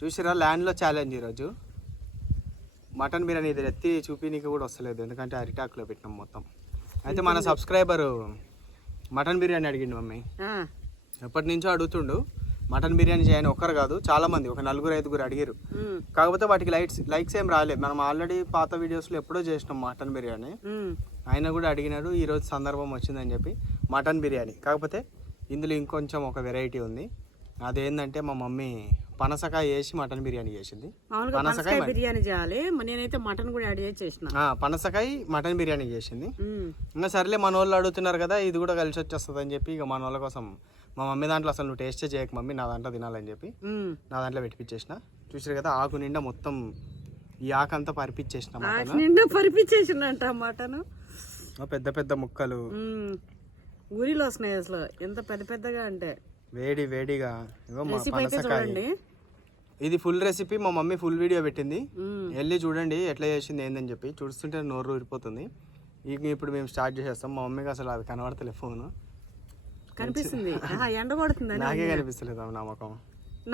చూసిరా ల్యాండ్లో ఛాలెంజ్ ఈరోజు మటన్ బిర్యానీ ఇది ఎత్తి చూపినీకి కూడా వస్తలేదు, ఎందుకంటే అరిటాకులో పెట్టినాం మొత్తం. అయితే మన సబ్స్క్రైబరు మటన్ బిర్యానీ అడిగిండు మమ్మీ, ఎప్పటి నుంచో అడుగుతుండు మటన్ బిర్యానీ చేయని. ఒక్కరు కాదు, చాలా మంది, ఒక 4-5 అడిగారు. కాకపోతే వాటికి లైక్స్ ఏం రాలేదు. మనం ఆల్రెడీ పాత వీడియోస్లో ఎప్పుడో చేసినాం మటన్ బిర్యానీ. ఆయన కూడా అడిగినాడు, ఈరోజు సందర్భం వచ్చిందని చెప్పి మటన్ బిర్యానీ. కాకపోతే ఇందులో ఇంకొంచెం ఒక వెరైటీ ఉంది. అదేంటంటే మా మమ్మీ పనసకాయ వేసి మటన్ బిర్యానీ చేసింది. పనసకాయ బిర్యానీ చేయాలి, నేనైతే మటన్ కూడా యాడ్ చేసిన. పనసకాయ మటన్ బిర్యానీ చేసింది. ఇంకా సర్లే మన వాళ్ళు అడుగుతున్నారు కదా, ఇది కూడా కలిసి వచ్చేస్తుంది అని చెప్పి ఇక మన వాళ్ళ కోసం మా మమ్మీ దాంట్లో అసలు నువ్వు టేస్టే చేయక మమ్మీ, నా దాంట్లో తినాలని చెప్పి నా దాంట్లో పెట్టిపించేసిన. చూసారు కదా ఆకు నిండా మొత్తం ఈ ఆకు అంతా పరిపించేసిన మటన్. పెద్ద పెద్ద ముక్కలు ఊరిలో వస్తున్నాయి అసలు, ఎంత పెద్ద పెద్దగా అంటే వేడిగా. ఇది ఫుల్ రెసిపీ, మా మమ్మీ ఫుల్ వీడియో పెట్టింది, వెళ్ళి చూడండి ఎట్లా చేసింది ఏందని చెప్పి. చూస్తుంటే నోరు ఊరిపోతుంది. ఇప్పుడు మేము స్టార్ట్ చేసేస్తాం. మా మమ్మీకి అసలు అది కనబడతలే, ఫోన్ కనిపిస్తుంది, ఎండ కొడుతుంది. నాకే కనిపిస్తలేదు నమ్మకం,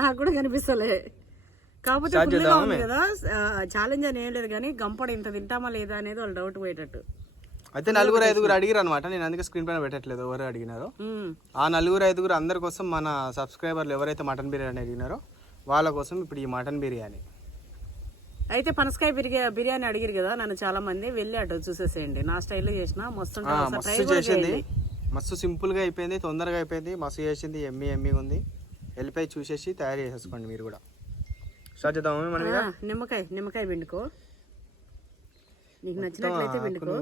నాకు కూడా కనిపిస్తలే. కాకపోతే కదా ఛాలెంజ్ అని ఏం లేదు, కానీ గంపడ ఇంత తింటామా లేదా అనేది వాళ్ళు డౌట్ పోయేటట్టు. అయితే 4-5 అడిగారు అనమాట. నేను అందుకే స్క్రీన్ పైన పెట్టట్లేదు ఎవరు అడిగినారో. ఆ 4-5 అందరి కోసం, మన సబ్స్క్రైబర్లు ఎవరైతే మటన్ బిర్యానీ అడిగినారో వాళ్ళ కోసం ఇప్పుడు ఈ మటన్ బిర్యానీ. అయితే పనసకాయ బిర్యానీ అడిగారు కదా నన్ను చాలా మంది, వెళ్ళి అటు చూసేసేయండి. నా స్టైల్లో చేసిన మస్తు చేసింది, మస్తు సింపుల్గా అయిపోయింది, తొందరగా అయిపోయింది, మస్తు చేసింది, ఎమ్మిగా ఉంది. వెళ్ళిపోయి చూసేసి తయారు చేసేసుకోండి మీరు కూడా. స్టార్ట్ చేద్దాం. నిమ్మకాయ పిండుకో, నీకు నచ్చినట్లయితే పిండుకో.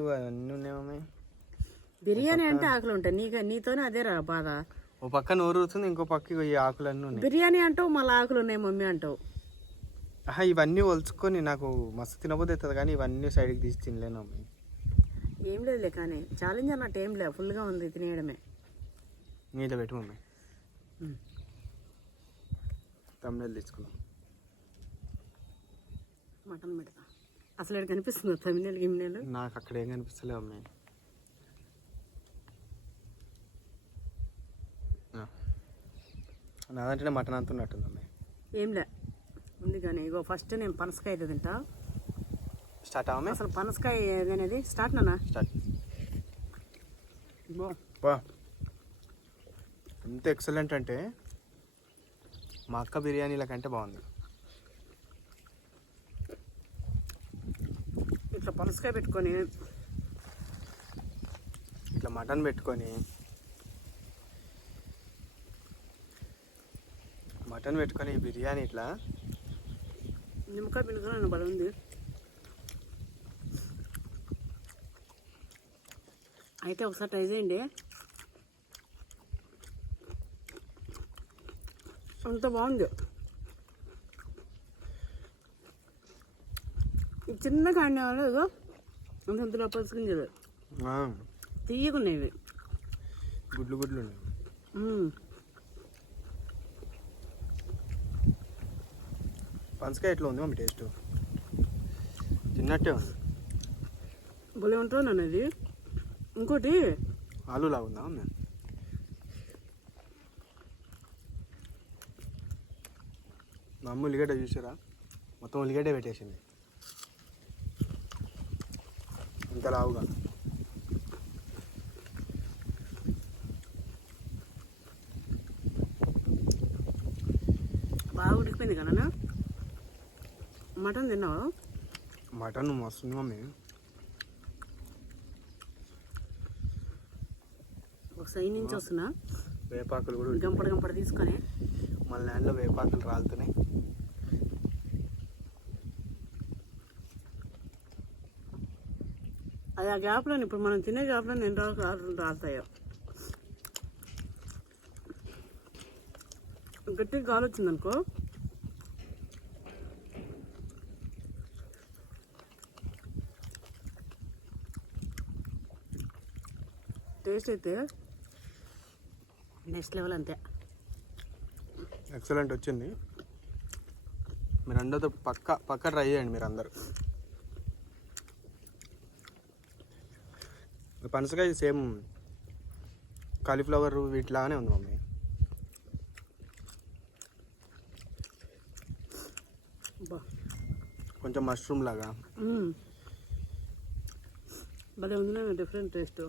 బిర్యానీ అంటే ఆకులు ఉంటాయి, నీతోనే అదే రా బాధ. ఓ పక్క నోరుతుంది, ఇంకో పక్క ఈ ఆకులన్నీ ఉన్నాయి. బిర్యానీ అంటావు, మళ్ళీ ఆకులు ఉన్నాయి మమ్మీ అంటావు. ఇవన్నీ ఒలుచుకొని నాకు మస్తు తినబోతుంది అవుతుంది, కానీ ఇవన్నీ సైడ్కి తీసి తినలేను. ఏం లేదులే, కానీ ఛాలెంజ్ అన్నట్టు ఏం లేదు, ఫుల్గా ఉంది, తినేయడమే. నీలో పెట్టు మమ్మీ, తమిళ తీసుకున్నాం. మటన్ పెడతా, అసలు ఎక్కడ కనిపిస్తుంది తమిళ గిమ్నెలు? నాకు అక్కడ ఏం కనిపిస్తలే మమ్మీ. నాదంటేనే మటన్ అంటున్నట్టుంది అమ్మాయి. ఏంలే ఉంది, కానీ ఇగో ఫస్ట్ నేను పనసకాయ అయితే తింటా. స్టార్ట్ అవ్వమే, అసలు పనసకాయ అనేది స్టార్ట్ నానా? స్టార్ట్. ఎంత ఎక్సలెంట్ అంటే మా అక్క బిర్యానీల కంటే బాగుంది. ఇట్లా పనసకాయ పెట్టుకొని, ఇట్లా మటన్ పెట్టుకొని, ఈ బిర్యానీ ఇట్లా నిమ్మకాయ పిండుకొని బలం ఉంది. అయితే ఒకసారి ట్రై చేయండి, అంత బాగుంది. చిన్న కాండి వాళ్ళు అంతలో పసుకుంది, తీయకున్నాయి, గుడ్లు ఉన్నాయి. పనసకాయ ఎట్లా ఉంది మమ్మీ? టేస్ట్ తిన్నట్టే ఉంది, భలే ఉంటుంది అన్నది. ఇంకోటి ఆలు లాగా ఉందా మమ్మీ? మా అమ్మ ఉల్లిగడ్డ చూసారా, మొత్తం ఉల్లిగడ్డ పెట్టేసింది ఇంత లావుగా. బాగా ఉడికిపోయింది కదా. మటన్ తిన్నావా? మటన్ మస్తుంది మమ్మీ. ఒక సైడ్ నుంచి వస్తున్నా, వేపాకులు కూడా గంపడ తీసుకొని. మన ల్యాండ్లో వేపాకులు రాలుతున్నాయి. అది ఆ గ్యాప్లో, ఇప్పుడు మనం తినే గ్యాప్లో ఎన్ని రాలుతాయో. గట్టిగా గాలి వచ్చిందనుకో, టేస్ట్ అయితే నెక్స్ట్ లెవెల్, అంతే ఎక్సలెంట్ వచ్చింది. మీరు అందరితో పక్క ట్రై చేయండి మీరు అందరూ. పనసకాయ సేమ్ కాలీఫ్లవర్ వీటిలాగానే ఉంది మమ్మీ. అబ్బా కొంచెం మష్రూమ్ లాగా. భలే ఉంది, డిఫరెంట్ టేస్ట్.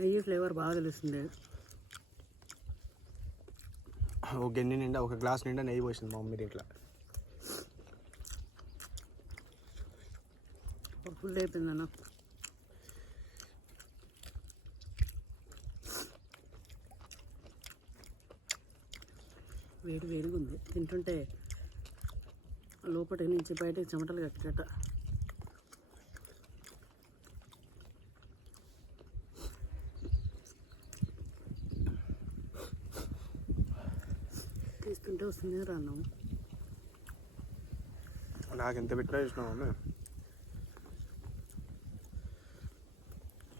నెయ్యి ఫ్లేవర్ బాగా తెలుస్తుంది. ఒక గిన్నె నిండా, ఒక గ్లాస్ నిండా నెయ్యి పోసింది మా మమ్మీ దీంట్లో. ఫుల్ అయిపోయిందన్న. వేడి వేడిగా ఉంది, తింటుంటే లోపటి నుంచి బయటకి చెమటలు కట్టేట. తీసుకుంటే వస్తుంది రాను. నాకు ఎంత పెట్టినా చూసినావు మమ్మీ,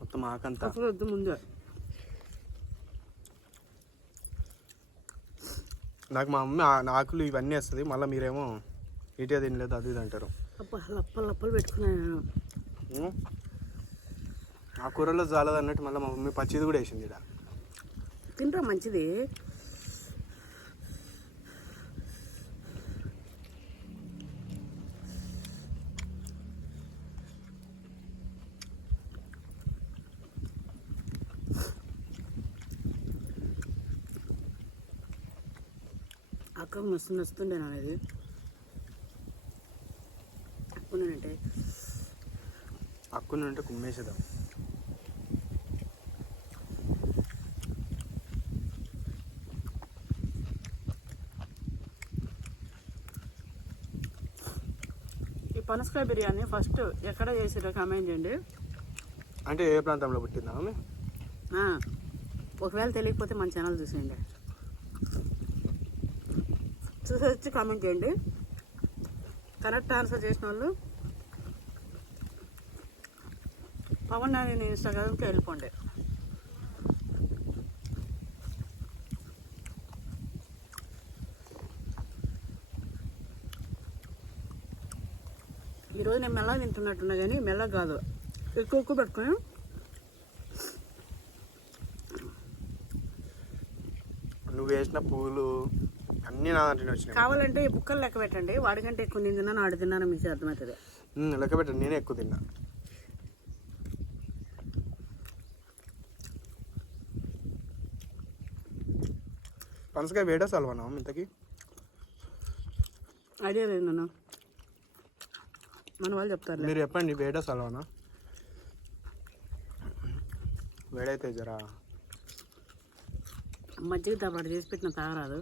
మొత్తం ఆకంతా. అసలు వద్దు ముందే. నాకు మా మమ్మీ ఆకులు ఇవన్నీ వేస్తుంది, మళ్ళీ మీరేమో నీట్గా తినలేదు అది ఇది అంటారు. లప్పలు లప్పలు పెట్టుకున్నాను. ఆ కూరలో చాలదు అన్నట్టు మళ్ళీ మా మమ్మీ పచ్చిది కూడా వేసింది ఇక్కడ. తింటా మంచిది. అక్క మస్తు నచ్చుతుండే నాది. అక్కునంటే అక్కునంటే కుమ్మేసేద్దాం. ఈ పనసకాయ బిర్యానీ ఫస్ట్ ఎక్కడ చేసిరో కామెంట్ చేయండి. అంటే ఏ ప్రాంతంలో పుట్టిందా మమ్మీ? ఒకవేళ తెలియకపోతే మన ఛానల్ చూసేయండి, చూసి వచ్చి కామెంట్ చేయండి. కరెక్ట్ ఆన్సర్ చేసిన వాళ్ళు పవన్ నేను ఇన్స్టాగ్రామ్కి వెళ్ళిపోండి. ఈరోజు నేను మెల్ల తింటున్నట్టున్నా కానీ మెల్ల కాదు, ఎక్కువ పెట్టుకుని. నువ్వు వేసిన పూలు అన్నీ నా దాంట్లోనే వచ్చినాయి. కావాలంటే ఈ బుక్కలు లెక్క పెట్టండి, వాడికంటే ఎక్కువ నేను తిన్నాను ఆడు తిన్నాను మీకు అర్థమవుతుంది. లెక్క పెట్టండి, నేనే ఎక్కువ తిన్నా. పనసకాయ వేడా సల్వానా ఇంతకి? ఐడియా లేదు నాన్న, మన వాళ్ళు చెప్తారు. మీరు చెప్పండి, వేడా సల్వానా? వేడైతే జరా మజ్జిగతో పాటు చేసి పెట్టిన తాగరాదు.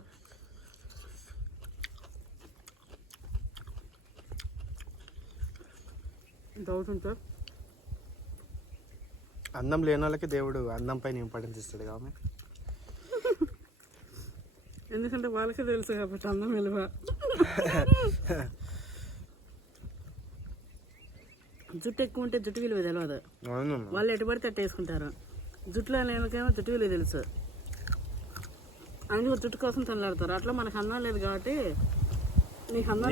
ఇంత అవుతుంది. అందం లేని వాళ్ళకి దేవుడు అందం పైన ఇంపార్టెన్స్ ఇస్తాడు కాబట్టి. ఎందుకంటే వాళ్ళకే తెలుసు కాబట్టి అందం విలువ. జుట్టు ఎక్కువ ఉంటే జుట్టు విలువ తెలియదు, వాళ్ళు ఎటు పడితే అట్టు వేసుకుంటారు. జుట్టులో నేనకేమో జుట్టు విలువ తెలుసు, అందుకు జుట్టు కోసం తల్లాడతారు. అట్లా మనకు అందం లేదు కాబట్టి, నీకు అందం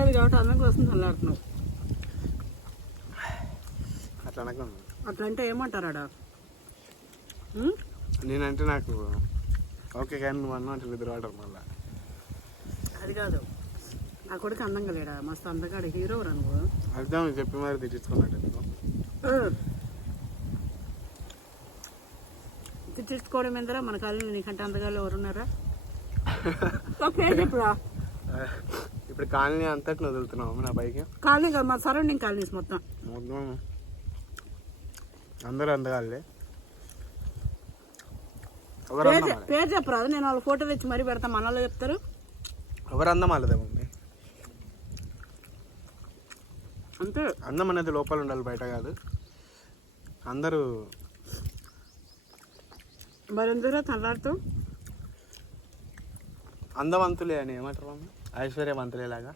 లేదు కాబట్టి అందం కోసం తల్లాడుతున్నావు. అట్లా అంటే ఏమంటారు ఆడ? నేనంటే నాకు ఓకే కానీ నువ్వు అన్నా అంటే ఎదురువాడరు మళ్ళీ. అది కాదు, నా కొడుకు అందంగా లేడా? మస్తు అందగాడు, హీరో రా నువ్వు. అర్థం చెప్పి మరి తిట్టించుకున్నట్టు తిట్టించుకోవడం ఏందరా? మన కాలేజీ నీకంటే అందగాళ్ళు ఎవరున్నారా? చెప్పురా. ఇప్పుడు కాలనీ అంతటి వదులుతున్నావు నా పైకి. కాలనీ కాదు, మా సరౌండింగ్ కాలనీస్ మొత్తం అందరూ అందగాళ్ళే. పేరు చెప్పరాదు, నేను వాళ్ళ ఫోటో తెచ్చి మరీ పెడతా, మనలో చెప్తారు. ఎవరు అందం వాళ్ళదే మమ్మీ. అంతే, అందం అనేది లోపల ఉండాలి, బయట కాదు. అందరూ మరెందరూ తల్లాడుతూ అందవంతులే అని ఏమంటారు మమ్మీ? ఐశ్వర్యవంతులేలాగా.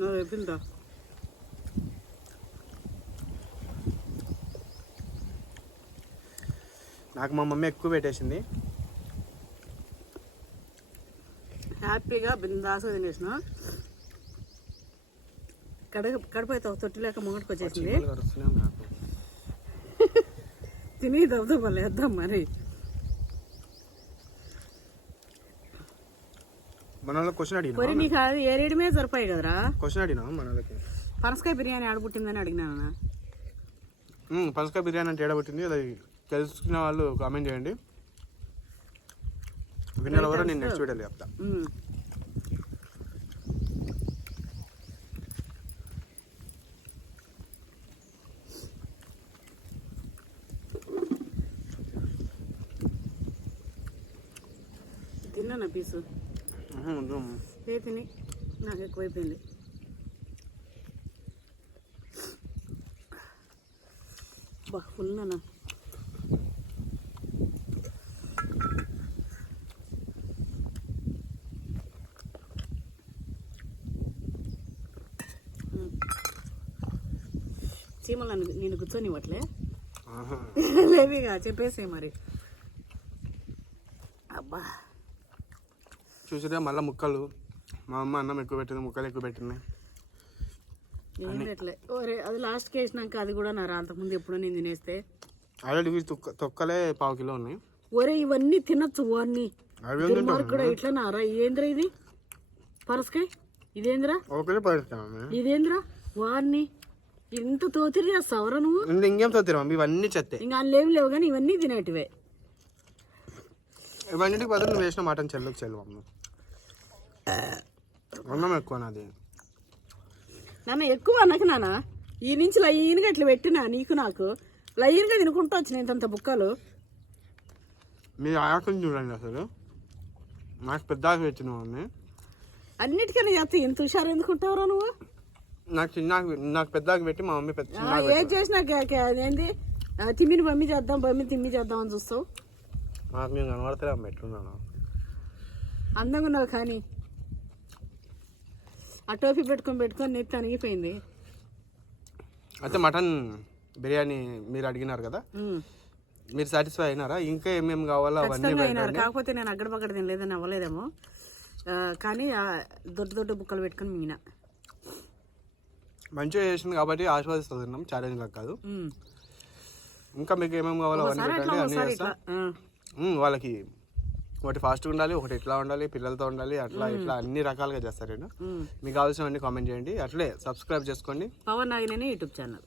నువ్వు చెప్పిందా? నాకు మా మమ్మీ ఎక్కువ పెట్టేసింది. హ్యాపీగా బిందాసుగా తినేసిన. కడుపు అయితే ఒక తొట్టి లేక ముంగటికి వచ్చేసింది. తిని దబ్బ వేద్దాం మరి. మన వాళ్ళకి క్వశ్చన్ అడిగినా మరి నీకు అది ఏరేయడమే సరిపోయి కదరా. క్వశ్చన్ అడిగినా మన వాళ్ళకి పనసకాయ బిర్యానీ ఆడబుట్టిందని అడిగినాను. పనసకాయ బిర్యానీ అంటే ఏడబట్టింది అది తెలుసుకున్న వాళ్ళు కామెంట్ చేయండి. విన్నర్ ఎవరో నేను నెక్స్ట్ వీడియోలో చెప్తా. తిన్నా పీసు ఏ తిని నాకు ఎక్కువైపోయింది. బా ఫుల్ నాన్న. చీమలు నేను కూర్చొని ఇవ్వట్లే లేవిగా చెప్పేసే మరి. అబ్బా చూసిరా మళ్ళీ ముక్కలు మా అమ్మ అన్నం ఎక్కువ పెట్టింది, ముక్కలు ఎక్కువ పెట్టింది. ఏం పెట్టలే ఓరే, అది లాస్ట్కి వేసినాక అది కూడా నా అంతకుముందు ఎప్పుడో నేను తినేస్తే. ఆల్రెడీ తొక్కలే 1/2 కిలో ఉన్నాయి. ఒరే ఇవన్నీ తినచ్చు వాడిని కూడా ఇట్లా నారా. ఏంద్రా ఇది పరసకాయ? ఇదేంద్రా ఇదేంద్రా వాడిని ఇంత తోతిరి చేస్తావరా నువ్వు? ఇంకేం తోతిరా ఇవన్నీ చెత్తే. ఇంకా లేవు లేవు కానీ ఇవన్నీ తినేటివే. ఇవన్నిటికి బదులు నువ్వు వేసిన మటన్ చెల్లు అమ్మ. అన్నం ఎక్కువ నాది నాన్న, ఎక్కువ అన్నకు నాన్న. ఈ నుంచి లైన్గా ఇట్లా పెట్టినా నీకు నాకు లైన్గా తినుకుంటూ వచ్చినాయి ఇంతంత బుక్కలు. మీరు ఆకుని చూడండి, అసలు నాకు పెద్ద ఆకు పెట్టిన మమ్మీ. అన్నిటికన్నా చేస్తా ఇంత హుషారు ఎందుకుంటావురా నువ్వు? నాకు పెద్ద ఆకు పెట్టి మా మమ్మీ పెద్ద ఏం చేసినా అదేంది తిమ్మిని బమ్మి చేద్దాం తిమ్మి చేద్దాం అని చూస్తావు. నాకు నేను కనబడతాయి అమ్మ ఎట్లున్నాను. అందంగా ఉన్నావు కానీ ఆ టోపీ పెట్టుకొని నెత్తి అణిగిపోయింది. అయితే మటన్ బిర్యానీ మీరు అడిగినారు కదా, మీరు సాటిస్ఫై అయినారా? ఇంకా ఏమేమి కావాలో అవన్నీ అయినారు. కాకపోతే నేను అగ్గడబగ్గడ తినలేదని అవ్వలేదేమో, కానీ దొడ్డు బుక్కలు పెట్టుకొని మిగిన మంచిగా చేసింది కాబట్టి ఆస్వాదిస్తున్నాం, ఛాలెంజ్ లాగా కాదు. ఇంకా మీకు ఏమేమి కావాలో అవన్నీ పెట్టండి, అన్నీ చేస్తాం. వాళ్ళకి ఒకటి ఫాస్ట్గా ఉండాలి, ఒకటి ఇట్లా ఉండాలి, పిల్లలతో ఉండాలి, అట్లా ఇట్లా అన్ని రకాలుగా చేస్తారు. నేను మీకు కావాల్సినవన్నీ కామెంట్ చేయండి, అట్లే సబ్స్క్రైబ్ చేసుకోండి. Pawan Nagineni YouTube channel.